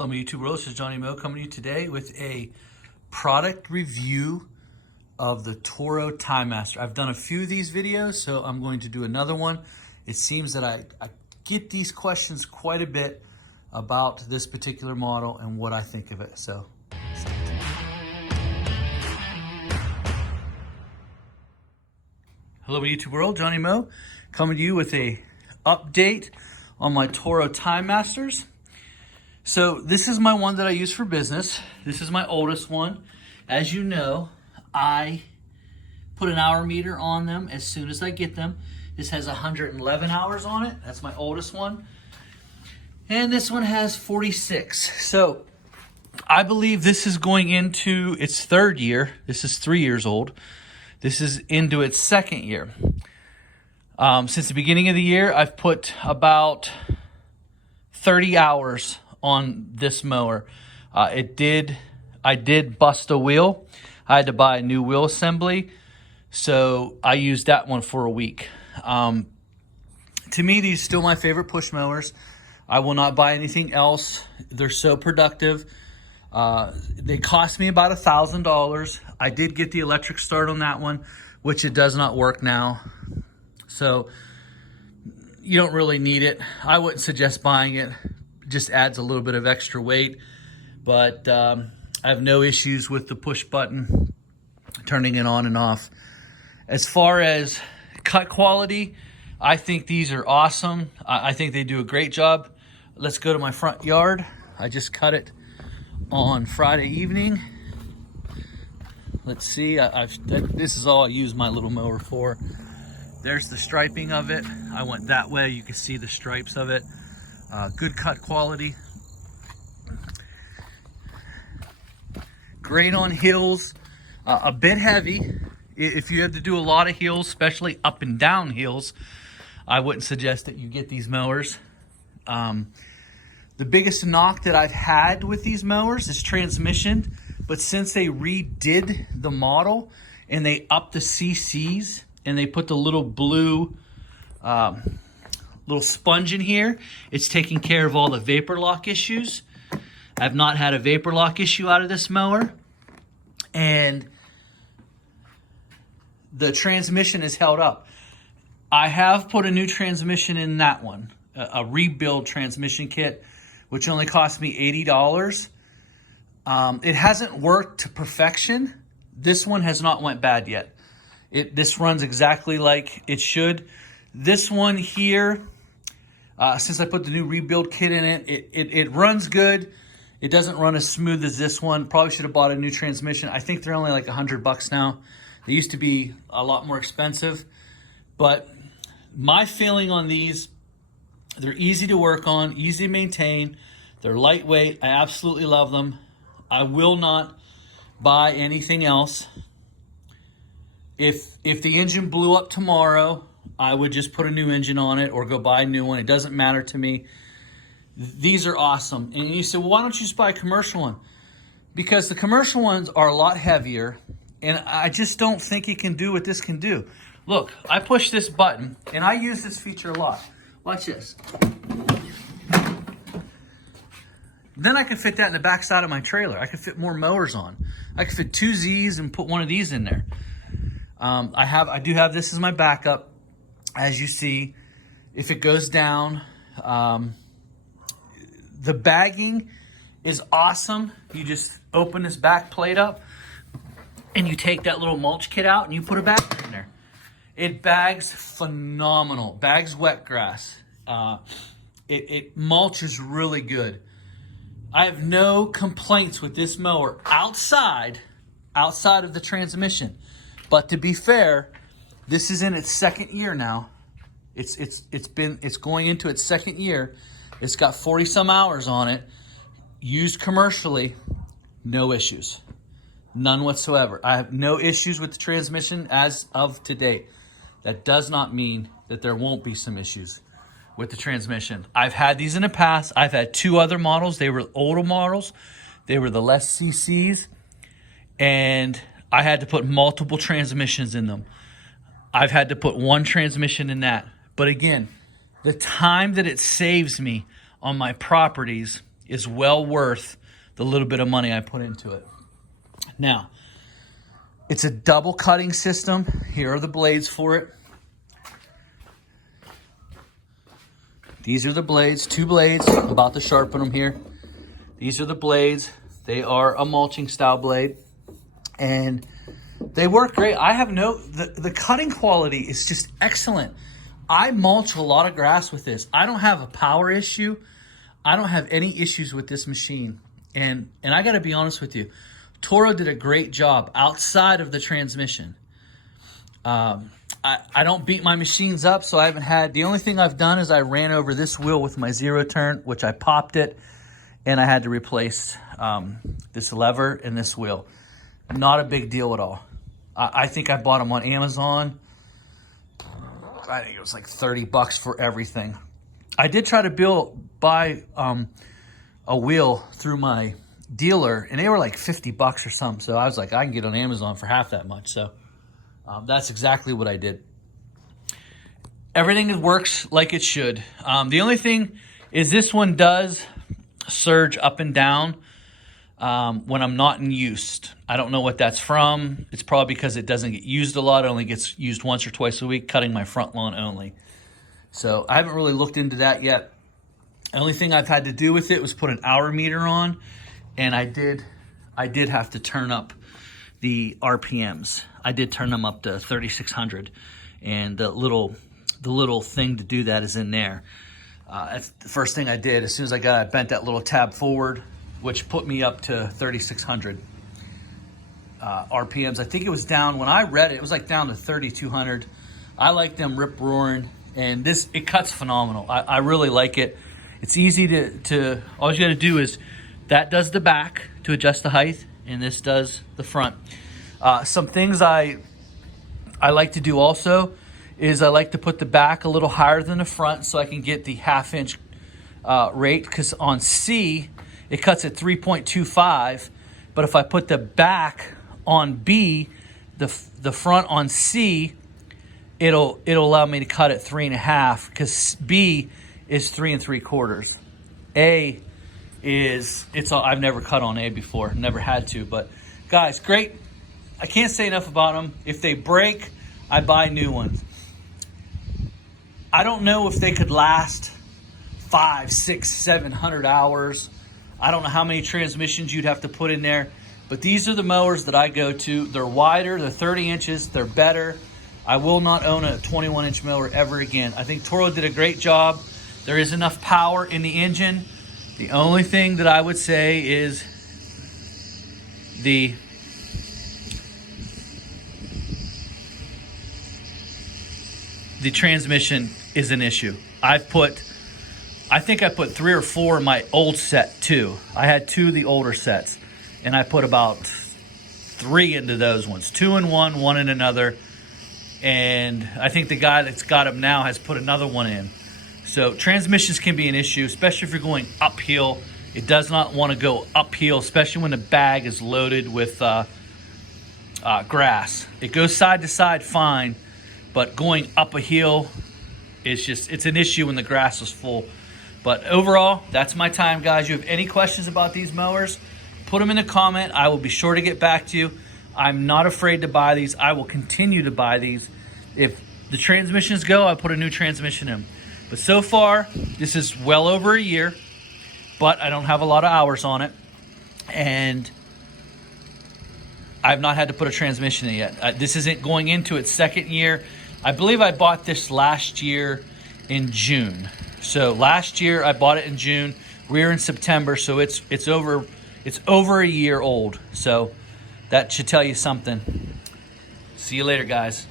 Hello, my YouTube world. This is Johnny Mo coming to you today with a product review of the Toro Time Master. I've done a few of these videos, so I'm going to do another one. It seems that I get these questions quite a bit about this particular model and what I think of it. So stay tuned. Hello, my YouTube world. Johnny Mo coming to you with a update on my Toro Time Masters. So this is my one that I use for business. This is my oldest one. As you know, I put an hour meter on them as soon as I get them. This has 111 hours on it. That's my oldest one. And this one has 46. So I believe this is going into its third year. This is 3 years old. This is into its second year. Since the beginning of the year, I've put about 30 hours on this mower. I did bust a wheel. I had to buy a new wheel assembly, so I used that one for a week. To me, these are still my favorite push mowers. I will not buy anything else. They're so productive. They cost me about $1,000. I did get the electric start on that one, which it does not work now. So you don't really need it. I wouldn't suggest buying it. Just adds a little bit of extra weight, but I have no issues with the push button, turning it on and off. As far as cut quality, I think these are awesome. I think they do a great job. Let's go to my front yard. I just cut it on Friday evening. Let's see, this is all I use my little mower for. There's the striping of it. I went that way, you can see the stripes of it. Good cut quality. Great on hills. A bit heavy. If you have to do a lot of hills, especially up and down hills, I wouldn't suggest that you get these mowers. The biggest knock that I've had with these mowers is transmission, but since they redid the model and they upped the CCs and they put the little blue little sponge in here, it's taking care of all the vapor lock issues. I've not had a vapor lock issue out of this mower, and the transmission is held up. I have put a new transmission in that one, a rebuild transmission kit, which only cost me $80. It hasn't worked to perfection. This one has not went bad yet. This runs exactly like it should. This one here, since I put the new rebuild kit in it, it runs good. It doesn't run as smooth as this one. Probably should have bought a new transmission. I think they're only like $100 now. They used to be a lot more expensive. But my feeling on these, they're easy to work on, easy to maintain. They're lightweight. I absolutely love them. I will not buy anything else. If the engine blew up tomorrow, I would just put a new engine on it or go buy a new one. It doesn't matter to me. These are awesome. And you say, well, why don't you just buy a commercial one? Because the commercial ones are a lot heavier, and I just don't think it can do what this can do. Look, I push this button, and I use this feature a lot. Watch this. Then I can fit that in the back side of my trailer. I could fit more mowers on. I could fit 2 Z's and put one of these in there. I do have this as my backup. As you see, if it goes down, the bagging is awesome. You just open this back plate up and you take that little mulch kit out and you put a bag in there. It bags phenomenal. Bags wet grass. It mulches really good. I have no complaints with this mower outside of the transmission. But to be fair, this is in its second year now. It's going into its second year. It's got 40 some hours on it. Used commercially, no issues. None whatsoever. I have no issues with the transmission as of today. That does not mean that there won't be some issues with the transmission. I've had these in the past. I've had 2 other models. They were older models. They were the less CCs. And I had to put multiple transmissions in them. I've had to put 1 transmission in that. But again, the time that it saves me on my properties is well worth the little bit of money I put into it. Now, it's a double cutting system. Here are the blades for it. These are the blades, 2 blades. I'm about to sharpen them here. These are the blades. They are a mulching style blade, and they work great. I have the cutting quality is just excellent. I mulch a lot of grass with this. I don't have a power issue. I don't have any issues with this machine. And I got to be honest with you, Toro did a great job outside of the transmission. I don't beat my machines up, so I haven't had, the only thing I've done is I ran over this wheel with my 0 turn, which I popped it, and I had to replace this lever and this wheel. Not a big deal at all. I think I bought them on Amazon. I think it was like $30 for everything. I did try to buy a wheel through my dealer, and they were like $50 or something. So I was like, I can get on Amazon for half that much. So that's exactly what I did. Everything works like it should. The only thing is this one does surge up and down when I'm not in use. I don't know what that's from. It's probably because it doesn't get used a lot. It only gets used once or twice a week, cutting my front lawn only. So I haven't really looked into that yet. The only thing I've had to do with it was put an hour meter on, and I did have to turn up the RPMs. I did turn them up to 3,600, and the little thing to do that is in there. That's the first thing I did. As soon as I bent that little tab forward, which put me up to 3,600 RPMs. I think it was down, when I read it, it was like down to 3,200. I like them rip roaring, and it cuts phenomenal. I really like it. It's easy to all you got to do is, that does the back to adjust the height, and this does the front. Some things I like to do also is I like to put the back a little higher than the front so I can get the 1/2 inch rate, because on C, it cuts at 3.25, but if I put the back on B, the front on C, it'll allow me to cut at 3.5, because B is 3 3/4. A is, I've never cut on A before, never had to, but guys, great. I can't say enough about them. If they break, I buy new ones. I don't know if they could last 500, 600, 700 hours. I don't know how many transmissions you'd have to put in there, but these are the mowers that I go to. They're wider, they're 30 inches, they're better. I will not own a 21-inch mower ever again. I think Toro did a great job. There is enough power in the engine. The only thing that I would say is the transmission is an issue. I think I put 3 or 4 in my old set too. I had 2 of the older sets, and I put about 3 into those ones. 2 in one, 1 in another. And I think the guy that's got them now has put another one in. So transmissions can be an issue, especially if you're going uphill. It does not want to go uphill, especially when the bag is loaded with grass. It goes side to side fine, but going up a hill it's an issue when the grass is full. But overall, that's my time, guys. You have any questions about these mowers, put them in a comment. I will be sure to get back to you. I'm not afraid to buy these. I will continue to buy these. If the transmissions go, I put a new transmission in. But so far, this is well over a year, but I don't have a lot of hours on it. And I've not had to put a transmission in yet. This isn't going into its 2nd year. I believe I bought this last year in June. So last year I bought it in June. We're in September, so it's over a year old. So that should tell you something. See you later, guys.